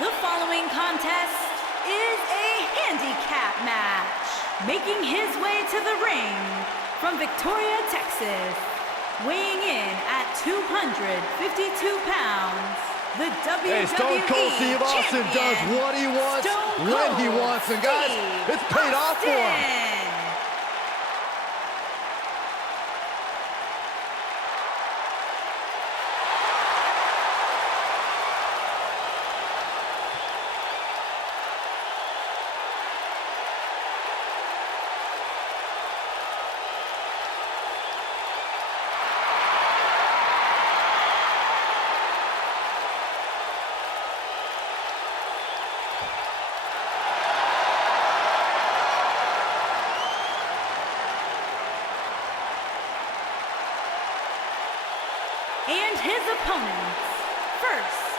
The following contest is a handicap match. Making his way to the ring from Victoria, Texas, weighing in at 252 pounds, the WWE Stone Cold Steve Austin does what he wants, when he wants, and guys, it's paid off for him. And his opponents, first,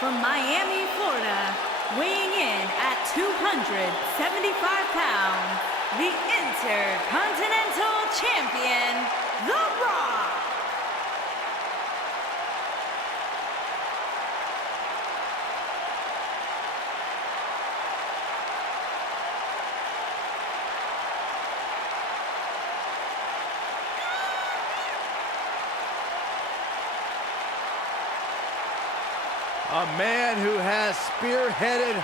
from Miami, Florida, weighing in at 275 pounds, the Intercontinental Champion, The Rock. A man who has spearheaded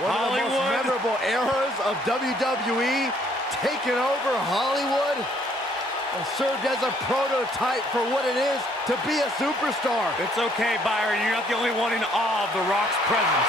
one of the most memorable eras of WWE, taken over Hollywood, and served as a prototype for what it is to be a superstar. It's okay, Byron. You're not the only one in awe of The Rock's presence.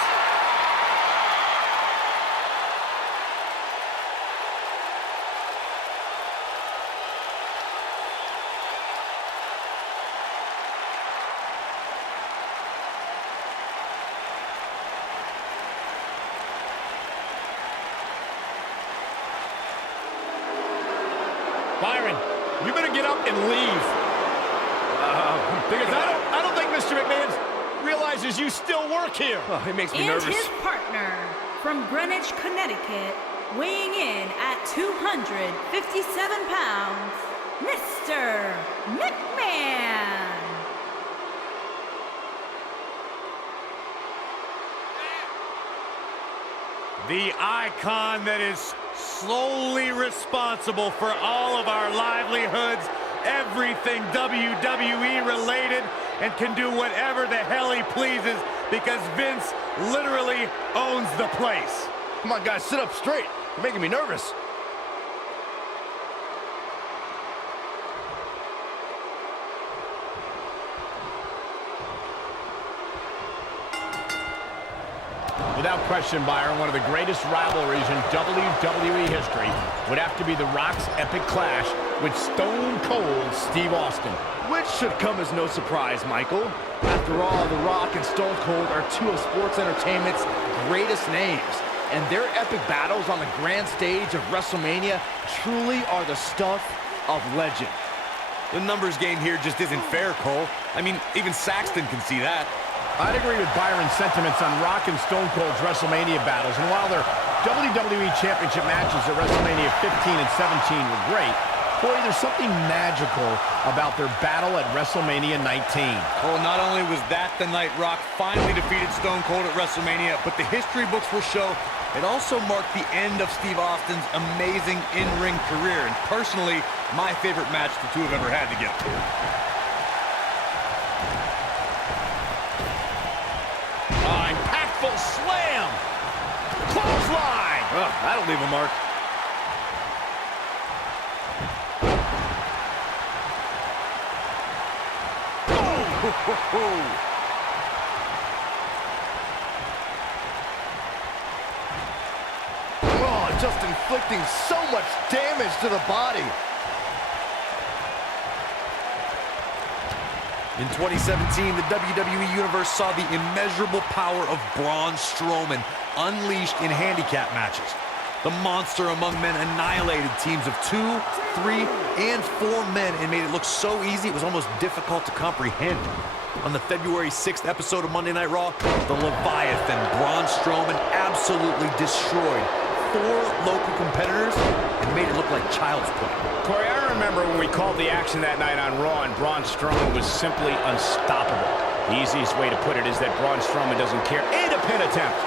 Byron, you better get up and leave. Because I don't think Mr. McMahon realizes you still work here. Oh, it makes me nervous. And his partner, from Greenwich, Connecticut, weighing in at 257 pounds, Mr. McMahon. The icon that is solely responsible for all of our livelihoods, everything WWE related, and can do whatever the hell he pleases because Vince literally owns the place. Come on, guys, sit up straight. You're making me nervous. Without question, Byron, one of the greatest rivalries in WWE history would have to be The Rock's epic clash with Stone Cold Steve Austin. Which should come as no surprise, Michael. After all, The Rock and Stone Cold are two of sports entertainment's greatest names. And their epic battles on the grand stage of WrestleMania truly are the stuff of legend. The numbers game here just isn't fair, Cole. I mean, even Saxton can see that. I'd agree with Byron's sentiments on Rock and Stone Cold's WrestleMania battles, and while their WWE Championship matches at WrestleMania 15 and 17 were great, boy, there's something magical about their battle at WrestleMania 19. Well, not only was that the night Rock finally defeated Stone Cold at WrestleMania, but the history books will show it also marked the end of Steve Austin's amazing in-ring career, and personally, my favorite match the two have ever had together. Impactful slam! Clothesline! Oh, that'll leave a mark. Oh, just inflicting so much damage to the body. In 2017, the WWE Universe saw the immeasurable power of Braun Strowman unleashed in handicap matches. The monster among men annihilated teams of 2, 3, and 4 men and made it look so easy it was almost difficult to comprehend. On the February 6th episode of Monday Night Raw, the Leviathan Braun Strowman absolutely destroyed 4 local competitors and made it look like child's play. Corey, I remember when we called the action that night on Raw and Braun Strowman was simply unstoppable. Easiest way to put it is that Braun Strowman doesn't care. And a pin attempt.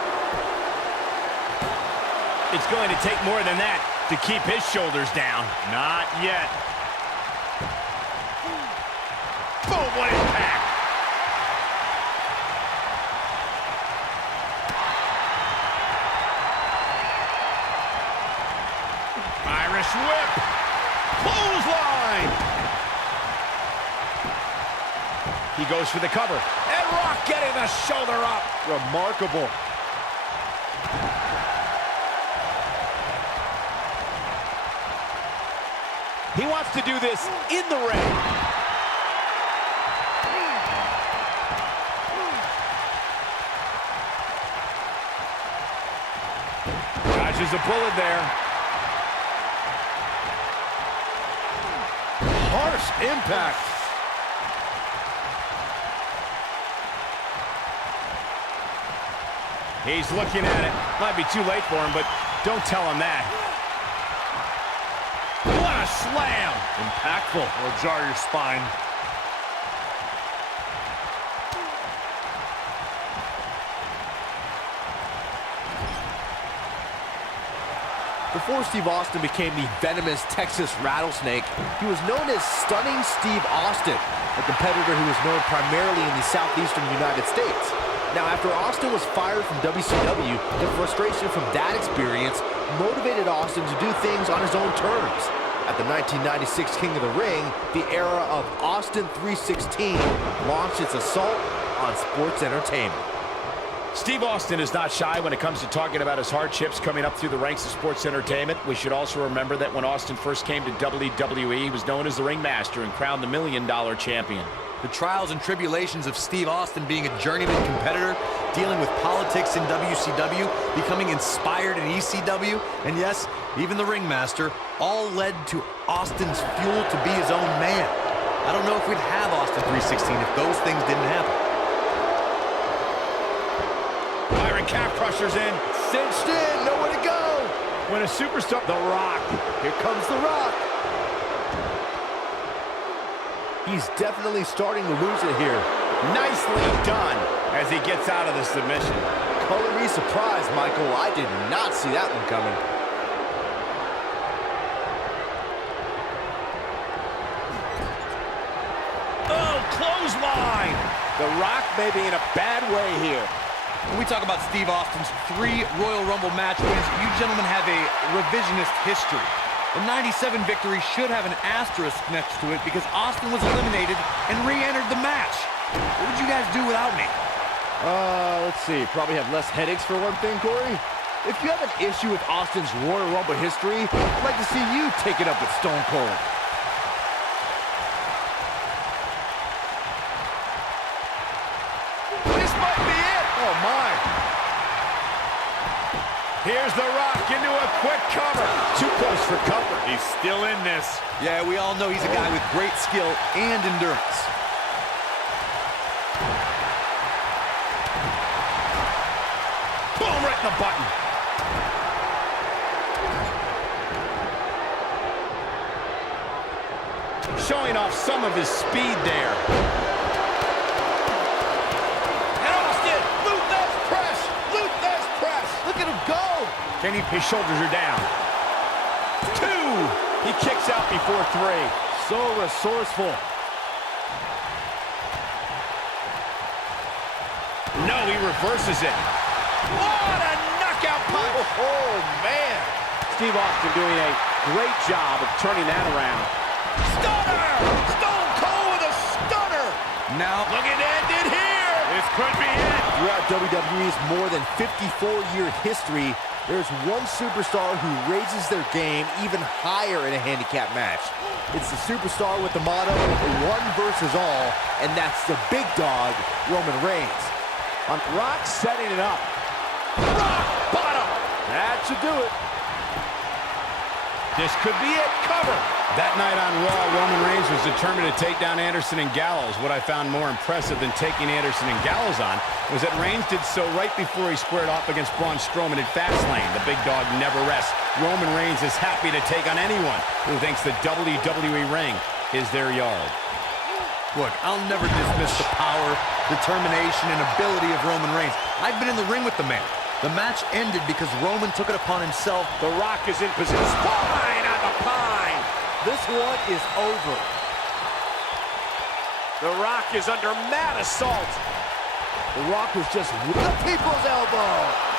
It's going to take more than that to keep his shoulders down. Not yet. Boom, what impact. Irish whip. Clothesline. He goes for the cover. And Rock getting the shoulder up. Remarkable. He wants to do this in the ring. Dodges a bullet there. Harsh impact. He's looking at it. Might be too late for him, but don't tell him that. What a slam! Impactful. Will jar your spine. Before Steve Austin became the venomous Texas Rattlesnake, he was known as Stunning Steve Austin, a competitor who was known primarily in the southeastern United States. Now, after Austin was fired from WCW, the frustration from that experience motivated Austin to do things on his own terms. At the 1996 King of the Ring, the era of Austin 316 launched its assault on sports entertainment. Steve Austin is not shy when it comes to talking about his hardships coming up through the ranks of sports entertainment. We should also remember that when Austin first came to WWE, he was known as the Ringmaster and crowned the $1 Million champion. The trials and tribulations of Steve Austin being a journeyman competitor, dealing with politics in WCW, becoming inspired in ECW, and yes, even the Ringmaster, all led to Austin's fuel to be his own man. I don't know if we'd have Austin 316 if those things didn't happen. Iron calf crushers in. Cinched in, nowhere to go. When a superstar... The Rock. Here comes The Rock. He's definitely starting to lose it here. Nicely done as he gets out of the submission. Color me surprised, Michael. I did not see that one coming. Oh, clothesline. The Rock may be in a bad way here. When we talk about Steve Austin's 3 Royal Rumble match wins, you gentlemen have a revisionist history. The 97 victory should have an asterisk next to it because Austin was eliminated and re-entered the match. What would you guys do without me? Let's see. Probably have less headaches for one thing, Corey. If you have an issue with Austin's Royal Rumble history, I'd like to see you take it up with Stone Cold. This might be it. Oh, my. Here's The Rock into a quick cover. Too close for comfort. He's still in this. Yeah, we all know he's a guy with great skill and endurance. Boom, right in the button. Showing off some of his speed there. And Austin, Luthez press, Luthez press. Look at him go. His shoulders are down. 2. He kicks out before 3. So resourceful. No, he reverses it. What a knockout punch! Oh, man. Steve Austin doing a great job of turning that around. Stunner! Stone Cold with a stunner! Now, Looking to end it here! This could be it! Throughout WWE's more than 54-year history, there's one superstar who raises their game even higher in a handicap match. It's the superstar with the motto, one versus all, and that's the big dog, Roman Reigns. On Rock setting it up. Rock bottom! That should do it. This could be it. Cover! That night on Raw, Roman Reigns was determined to take down Anderson and Gallows. What I found more impressive than taking Anderson and Gallows on was that Reigns did so right before he squared off against Braun Strowman in Fastlane. The big dog never rests. Roman Reigns is happy to take on anyone who thinks the WWE ring is their yard. Look, I'll never dismiss the power, determination, and ability of Roman Reigns. I've been in the ring with the man. The match ended because Roman took it upon himself. The Rock is in position. Spine on the pine. This one is over. The Rock is under mad assault. The Rock was just with the people's elbow.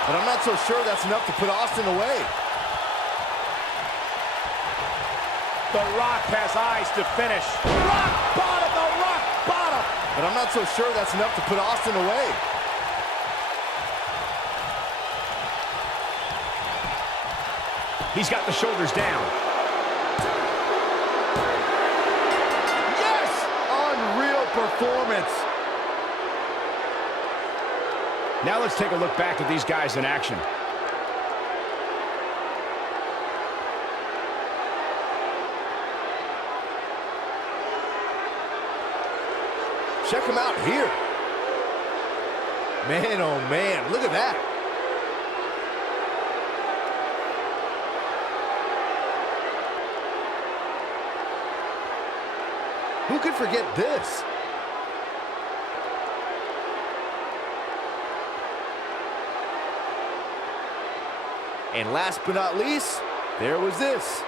But I'm not so sure that's enough to put Austin away. The Rock has eyes to finish. Rock bottom, the Rock bottom. But I'm not so sure that's enough to put Austin away. He's got the shoulders down. Yes! Unreal performance. Now let's take a look back at these guys in action. Check him out here. Man, oh man, look at that. Who could forget this? And last but not least, there was this.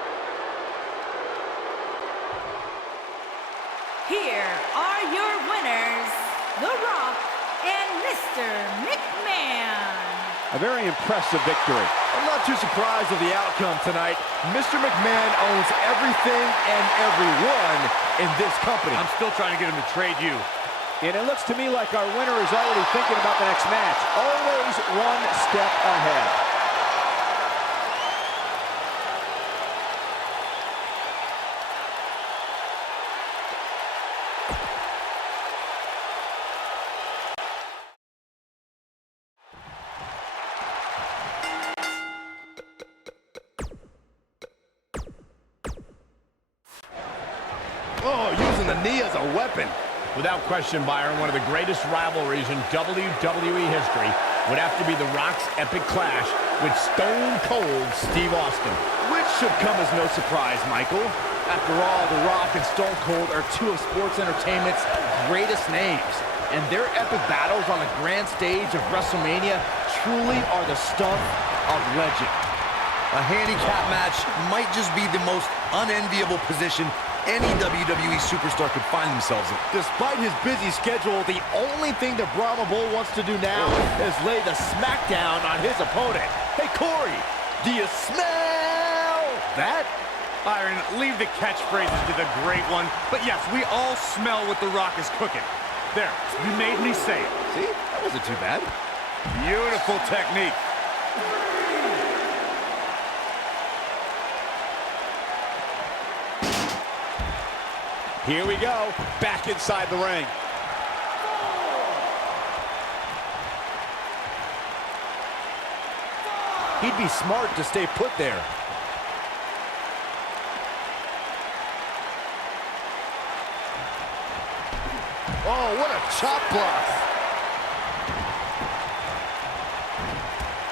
Here are your winners, The Rock and Mr. McMahon. A very impressive victory. I'm not too surprised with the outcome tonight. Mr. McMahon owns everything and everyone in this company. I'm still trying to get him to trade you. And it looks to me like our winner is already thinking about the next match. Always one step ahead. Oh, using the knee as a weapon. Without question, Byron, one of the greatest rivalries in WWE history would have to be The Rock's epic clash with Stone Cold Steve Austin. Which should come as no surprise, Michael. After all, The Rock and Stone Cold are two of sports entertainment's greatest names. And their epic battles on the grand stage of WrestleMania truly are the stuff of legend. A handicap match might just be the most unenviable position any WWE superstar could find themselves in. Despite his busy schedule, the only thing that Brahma Bull wants to do now is lay the smackdown on his opponent. Hey, Corey, do you smell that? Byron, leave the catchphrases to the great one. But yes, we all smell what The Rock is cooking. There, you made me say it. See, that wasn't too bad. Beautiful technique. Here we go, back inside the ring. He'd be smart to stay put there. Oh, what a chop block.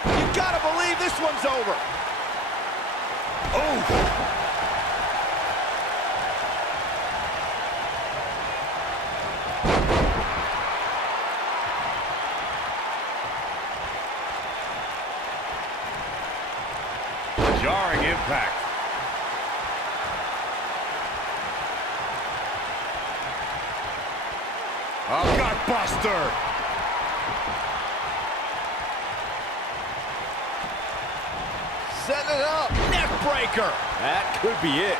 You gotta believe this one's over. Oh. Jarring impact. A gutbuster. Setting it up. Neck breaker. That could be it.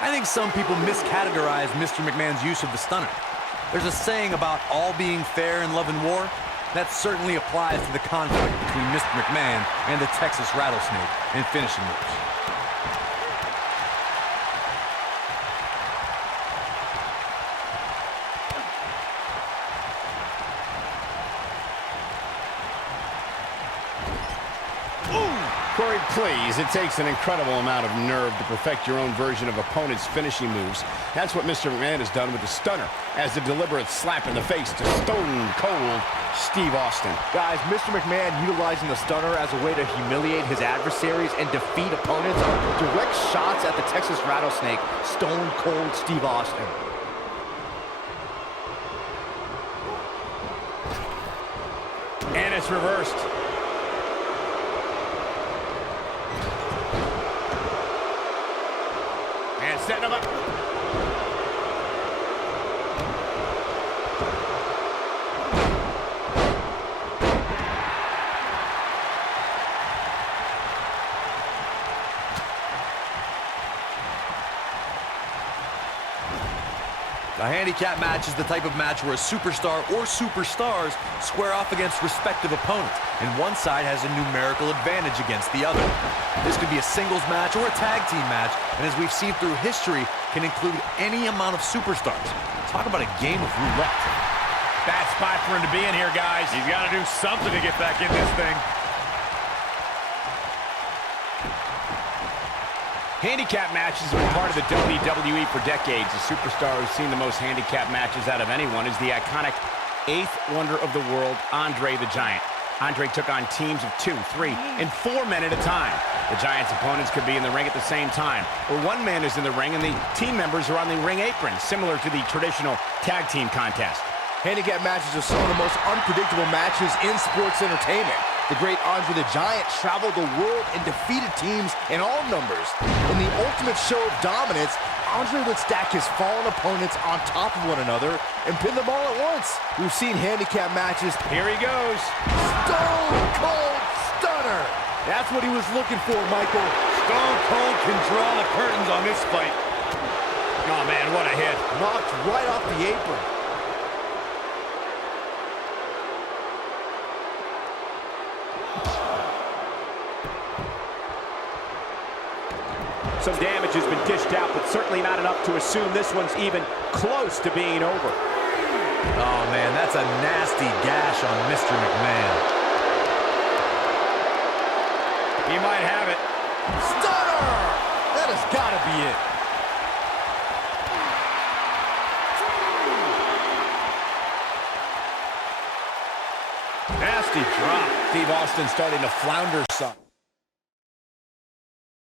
I think some people miscategorize Mr. McMahon's use of the stunner. There's a saying about all being fair in love and war. That certainly applies to the conflict between Mr. McMahon and the Texas Rattlesnake in finishing moves. Corey, please. It takes an incredible amount of nerve to perfect your own version of opponent's finishing moves. That's what Mr. McMahon has done with the stunner, as a deliberate slap in the face to Stone Cold Steve Austin. Guys, Mr. McMahon utilizing the stunner as a way to humiliate his adversaries and defeat opponents are direct shots at the Texas Rattlesnake, Stone Cold Steve Austin. And it's reversed. And setting him up. A handicap match is the type of match where a superstar or superstars square off against respective opponents, and one side has a numerical advantage against the other. This could be a singles match or a tag team match, and as we've seen through history, can include any amount of superstars. Talk about a game of roulette. Bad spot for him to be in here, guys. He's got to do something to get back in this thing. Handicap matches have been part of the WWE for decades. The superstar who's seen the most handicap matches out of anyone is the iconic eighth wonder of the world, Andre the Giant. Andre took on teams of 2, 3, and 4 men at a time. The Giant's opponents could be in the ring at the same time, or one man is in the ring and the team members are on the ring apron, similar to the traditional tag team contest. Handicap matches are some of the most unpredictable matches in sports entertainment. The great Andre the Giant traveled the world and defeated teams in all numbers. In the ultimate show of dominance, Andre would stack his fallen opponents on top of one another and pin them all at once. We've seen handicap matches. Here he goes. Stone Cold Stunner. That's what he was looking for, Michael. Stone Cold can draw the curtains on this fight. Oh, man, what a hit. Knocked right off the apron. Some damage has been dished out, but certainly not enough to assume this one's even close to being over. Oh, man, that's a nasty gash on Mr. McMahon. He might have it. Stunner! That has got to be it. Nasty drop. Steve Austin starting to flounder some.